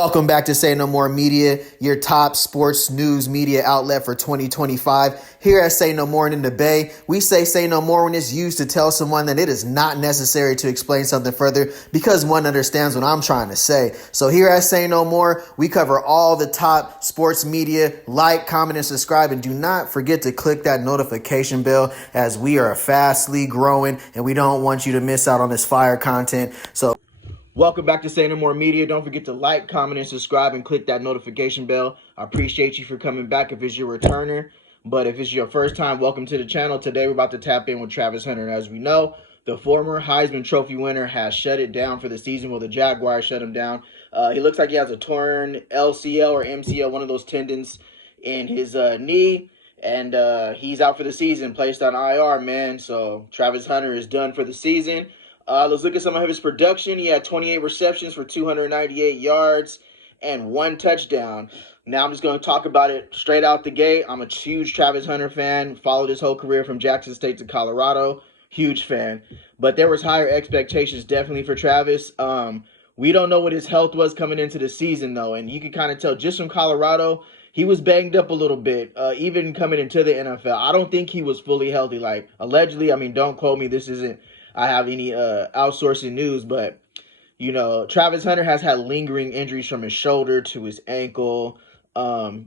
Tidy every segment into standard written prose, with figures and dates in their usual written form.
Welcome back to Say No More Media, your top sports news media outlet for 2025. Here at Say No More in the Bay, we say no more when it's used to tell someone that it is not necessary to explain something further because one understands what I'm trying to say. So here at Say No More, we cover all the top sports media. Like, comment, and subscribe, and do not forget to click that notification bell as we are fastly growing and we don't want you to miss out on this fire content. So welcome back to Say No More Media. Don't forget to like, comment, and subscribe, and click that notification bell. I appreciate you for coming back if it's your returner. But if it's your first time, welcome to the channel. Today we're about to tap in with Travis Hunter. As we know, the former Heisman Trophy winner has shut it down for the season. Well, the Jaguars shut him down. He looks like he has a torn LCL or MCL, one of those tendons in his knee. And he's out for the season, placed on IR, man. So Travis Hunter is done for the season. Let's look at some of his production. He had 28 receptions for 298 yards and 1 touchdown. Now I'm just going to talk about it straight out the gate. I'm a huge Travis Hunter fan. Followed his whole career from Jackson State to Colorado. Huge fan. But there was higher expectations definitely for Travis. We don't know what his health was coming into the season, though. And you can kind of tell just from Colorado, he was banged up a little bit, even coming into the NFL. I don't think he was fully healthy. Like, allegedly, I mean, don't quote me. This isn't I have any outsourcing news, but, you know, Travis Hunter has had lingering injuries from his shoulder to his ankle.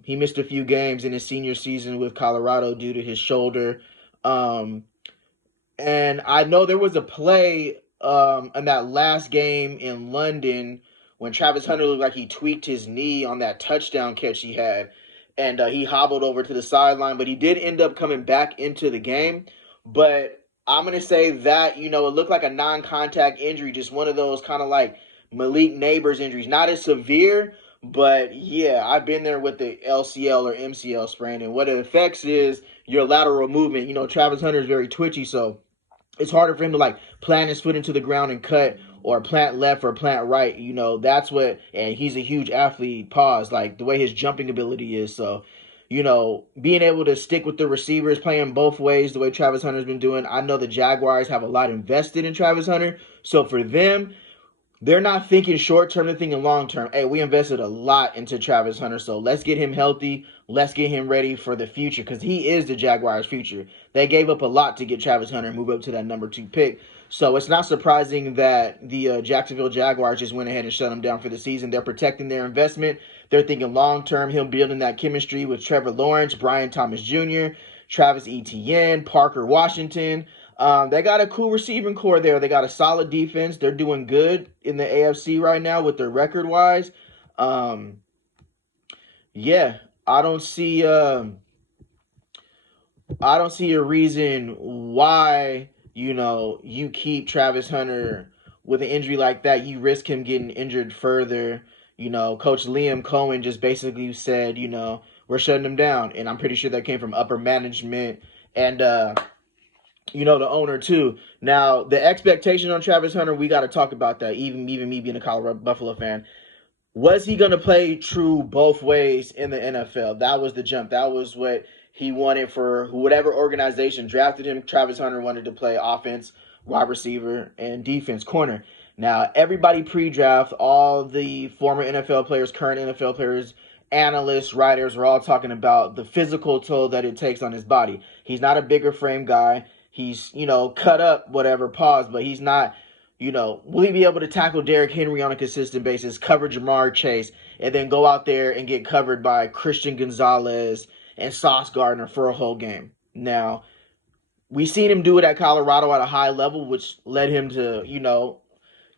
He missed a few games in his senior season with Colorado due to his shoulder. And I know there was a play in that last game in London when Travis Hunter looked like he tweaked his knee on that touchdown catch he had. And he hobbled over to the sideline, but he did end up coming back into the game. But I'm going to say that, you know, it looked like a non-contact injury, just one of those kind of like Malik Neighbors injuries. Not as severe, but yeah, I've been there with the LCL or MCL sprain. And what it affects is your lateral movement. You know, Travis Hunter is very twitchy, so it's harder for him to like plant his foot into the ground and cut or plant left or plant right. You know, that's what, and he's a huge athlete, like the way his jumping ability is. So, you know, being able to stick with the receivers, playing both ways, the way Travis Hunter's been doing. I know the Jaguars have a lot invested in Travis Hunter. So for them, they're not thinking short-term, they're thinking long-term. Hey, we invested a lot into Travis Hunter, so let's get him healthy. Let's get him ready for the future because he is the Jaguars' future. They gave up a lot to get Travis Hunter and move up to that number 2 pick. So it's not surprising that the Jacksonville Jaguars just went ahead and shut him down for the season. They're protecting their investment. They're thinking long-term, him building that chemistry with Trevor Lawrence, Brian Thomas Jr., Travis Etienne, Parker Washington. They got a cool receiving core there. They got a solid defense. They're doing good in the AFC right now with their record-wise. Yeah, I don't see a reason why, you know, you keep Travis Hunter with an injury like that. You risk him getting injured further. You know, Coach Liam Cohen just basically said, you know, we're shutting him down. And I'm pretty sure that came from upper management and, you know, the owner too. Now, the expectation on Travis Hunter, we got to talk about that. Even me being a Colorado Buffalo fan, was he going to play true both ways in the NFL? That was the jump. That was what he wanted for whatever organization drafted him. Travis Hunter wanted to play offense, wide receiver, and defense corner. Now, everybody pre-draft, all the former NFL players, current NFL players, analysts, writers are all talking about the physical toll that it takes on his body. He's not a bigger frame guy. He's, you know, cut up, whatever, pause, but he's not, you know, will he be able to tackle Derrick Henry on a consistent basis, cover Jamar Chase, and then go out there and get covered by Christian Gonzalez and Sauce Gardner for a whole game? Now, we seen him do it at Colorado at a high level, which led him to, you know,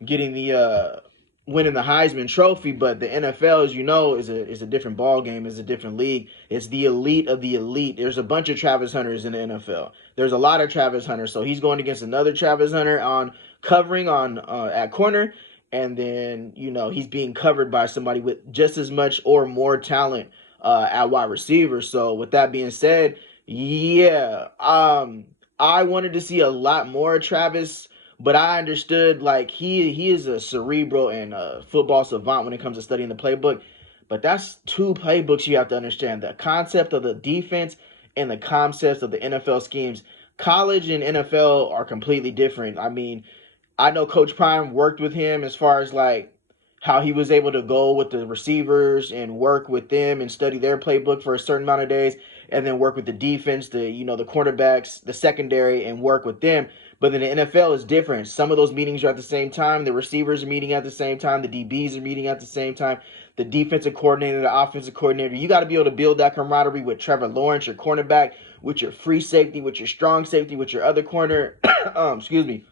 getting the winning the Heisman Trophy, but the NFL, as you know, is a different ball game, is a different league. It's the elite of the elite. There's a bunch of Travis Hunters in the NFL. There's a lot of Travis Hunters, so he's going against another Travis Hunter on covering on at corner, and then, you know, he's being covered by somebody with just as much or more talent at wide receiver. So with that being said, yeah, I wanted to see a lot more Travis. But I understood, like, he is a cerebral and a football savant when it comes to studying the playbook. But that's 2 playbooks you have to understand. The concept of the defense and the concepts of the NFL schemes. College and NFL are completely different. I mean, I know Coach Prime worked with him as far as, like, how he was able to go with the receivers and work with them and study their playbook for a certain amount of days, and then work with the defense, the cornerbacks, the secondary, and work with them. But then the NFL is different. Some of those meetings are at the same time. The receivers are meeting at the same time. The DBs are meeting at the same time. The defensive coordinator, the offensive coordinator. You got to be able to build that camaraderie with Trevor Lawrence, your cornerback, with your free safety, with your strong safety, with your other corner. Excuse me.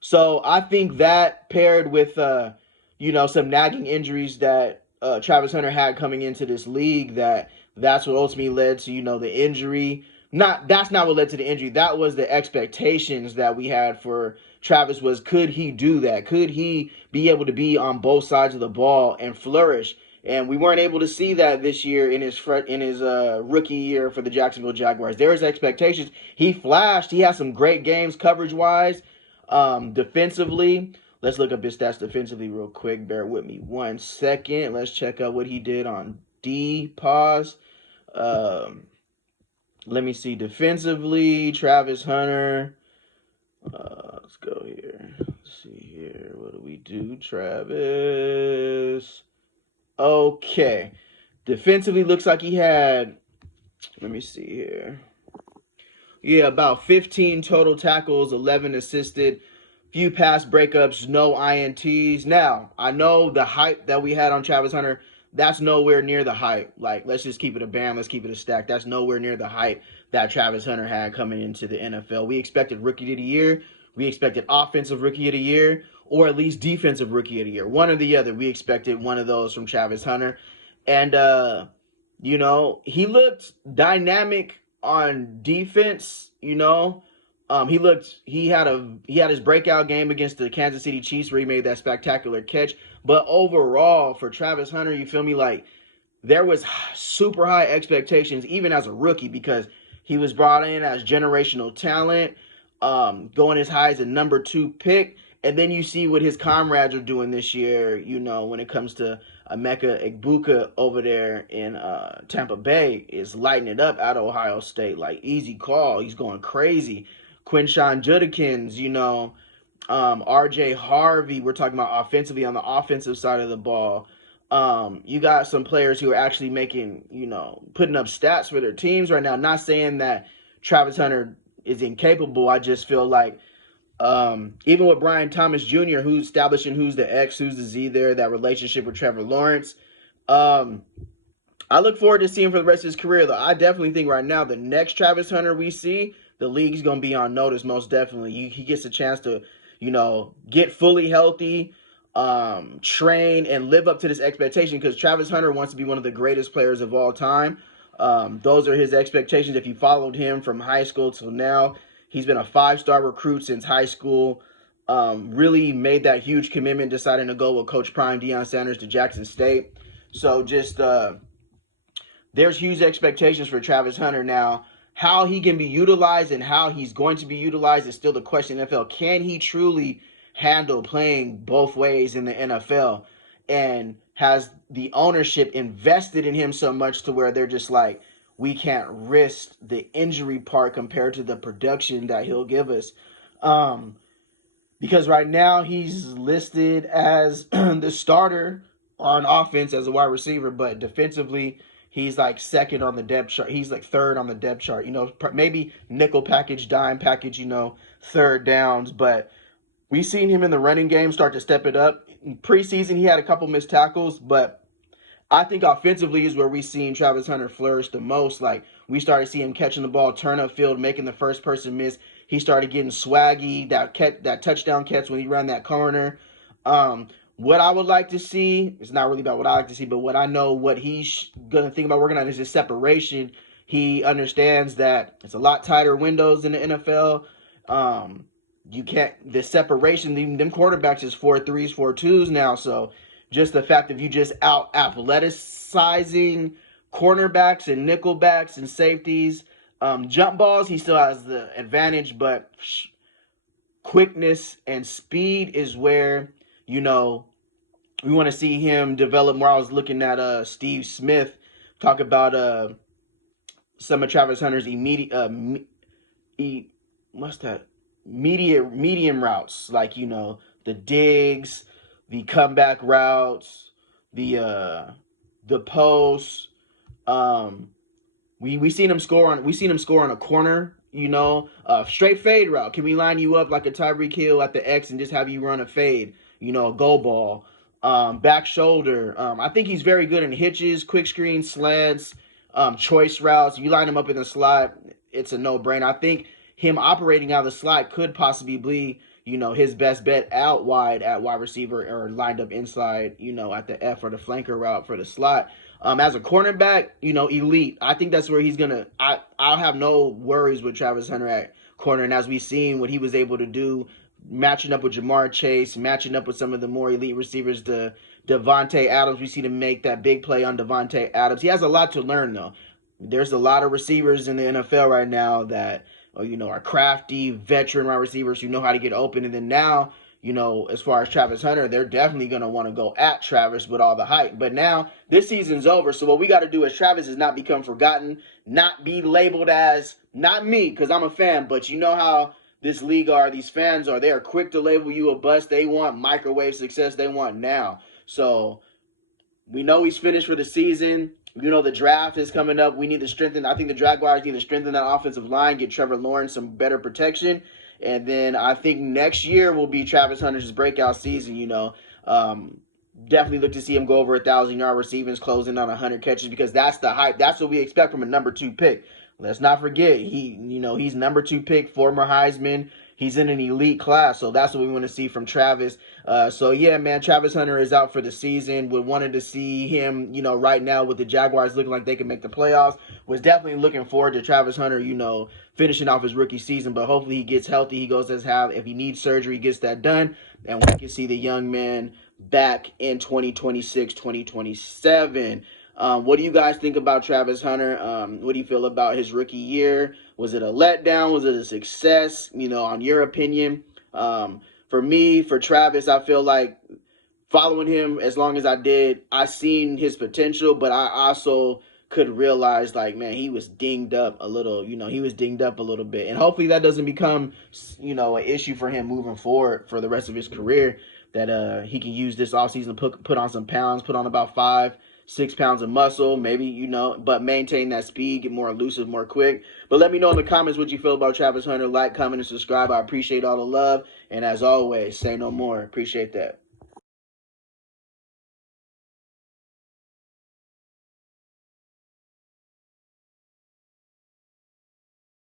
So I think that paired with some nagging injuries that Travis Hunter had coming into this league, that's what ultimately led to the injury. That's not what led to the injury. That was the expectations that we had for Travis. Was, could he do that? Could he be able to be on both sides of the ball and flourish? And we weren't able to see that this year in his rookie year for the Jacksonville Jaguars. There was expectations. He flashed. He had some great games coverage wise. Defensively, let's look up his stats defensively real quick. Bear with me 1 second. Let's check out what he did on D. Pause. Let me see. Defensively, Travis Hunter. Let's go here. Let's see here. What do we do, Travis? Okay. Defensively, looks like he had, let me see here. Yeah, about 15 total tackles, 11 assisted, few pass breakups, no INTs. Now, I know the hype that we had on Travis Hunter, that's nowhere near the hype. Like, let's just keep it a bam, let's keep it a stack. That's nowhere near the hype that Travis Hunter had coming into the NFL. We expected Rookie of the Year. We expected Offensive Rookie of the Year, or at least Defensive Rookie of the Year. One or the other. We expected one of those from Travis Hunter. And, he looked dynamic on defense. He had his breakout game against the Kansas City Chiefs where he made that spectacular catch. But overall, for Travis Hunter, you feel me, like, there was super high expectations even as a rookie, because he was brought in as generational talent, going as high as a number 2 pick. And then you see what his comrades are doing this year, when it comes to Emeka Egbuka over there in Tampa Bay, is lighting it up at Ohio State. Like, easy call. He's going crazy. Quinshawn Judkins, RJ Harvey. We're talking about offensively on the offensive side of the ball. You got some players who are actually making, putting up stats for their teams right now. Not saying that Travis Hunter is incapable. I just feel like even with Brian Thomas Jr., who's establishing who's the X, who's the Z there, that relationship with Trevor Lawrence. I look forward to seeing him for the rest of his career, though. I definitely think right now the next Travis Hunter we see, the league's going to be on notice, most definitely. He gets a chance to, get fully healthy, train, and live up to this expectation, because Travis Hunter wants to be one of the greatest players of all time. Those are his expectations. If you followed him from high school till now, he's been a 5-star recruit since high school. Really made that huge commitment, deciding to go with Coach Prime Deion Sanders to Jackson State. So just there's huge expectations for Travis Hunter. Now, how he can be utilized and how he's going to be utilized is still the question in the NFL. Can he truly handle playing both ways in the NFL? And has the ownership invested in him so much to where they're just like, we can't risk the injury part compared to the production that he'll give us? Because right now he's listed as the starter on offense as a wide receiver, but defensively he's like second on the depth chart. He's like third on the depth chart. Maybe nickel package, dime package, third downs. But we've seen him in the running game start to step it up. In preseason, he had a couple missed tackles, but I think offensively is where we've seen Travis Hunter flourish the most. Like, we started seeing him catching the ball, turn upfield, making the first person miss. He started getting swaggy, that touchdown catch when he ran that corner. What I would like to see, it's not really about what I like to see, but what I know what he's going to think about working on is his separation. He understands that it's a lot tighter windows in the NFL. The separation, them quarterbacks is 4.3s, 4.2s now. So just the fact of you just out athleticizing cornerbacks and nickelbacks and safeties, jump balls, he still has the advantage, but quickness and speed is where, we want to see him develop more. I was looking at Steve Smith talk about some of Travis Hunter's medium routes, like, the digs, the comeback routes, the posts. We seen him score on a corner, straight fade route. Can we line you up like a Tyreek Hill at the X and just have you run a fade, a go ball, back shoulder. I think he's very good in hitches, quick screen slants, choice routes. If you line him up in the slot, it's a no-brainer. I think him operating out of the slot could possibly be, his best bet out wide at wide receiver or lined up inside, at the F or the flanker route for the slot. As a cornerback, elite. I think that's where he's gonna. I'll have no worries with Travis Hunter at corner. And as we've seen, what he was able to do, matching up with Jamar Chase, matching up with some of the more elite receivers, Devontae Adams. We see him make that big play on Devontae Adams. He has a lot to learn though. There's a lot of receivers in the NFL right now that are crafty, veteran wide receivers who know how to get open. And then now, as far as Travis Hunter, they're definitely going to want to go at Travis with all the hype. But now this season's over. So what we got to do is Travis is not become forgotten, not be labeled as, not me, because I'm a fan, but you know how this league these fans are. They are quick to label you a bust. They want microwave success. They want now. So we know he's finished for the season. The draft is coming up. We need to strengthen. I think the Jaguars need to strengthen that offensive line, get Trevor Lawrence some better protection. And then I think next year will be Travis Hunter's breakout season, Definitely look to see him go over 1,000-yard receivings, closing on 100 catches, because that's the hype. That's what we expect from a number 2 pick. Let's not forget, he's number 2 pick, former Heisman. He's in an elite class, so that's what we want to see from Travis. Yeah, man, Travis Hunter is out for the season. We wanted to see him, right now with the Jaguars looking like they can make the playoffs. Was definitely looking forward to Travis Hunter, finishing off his rookie season, but hopefully he gets healthy. He goes as have. If he needs surgery, he gets that done, and we can see the young man back in 2026, 2027. What do you guys think about Travis Hunter? What do you feel about his rookie year? Was it a letdown? Was it a success? On your opinion. For me, for Travis, I feel like following him as long as I did, I seen his potential, but I also could realize, man, he was dinged up a little. He was dinged up a little bit. And hopefully that doesn't become, an issue for him moving forward for the rest of his career, that he can use this offseason, put on some pounds, put on about 5-6 pounds of muscle, maybe, but maintain that speed, get more elusive, more quick. But let me know in the comments what you feel about Travis Hunter. Like, comment, and subscribe. I appreciate all the love. And as always, say no more. Appreciate that.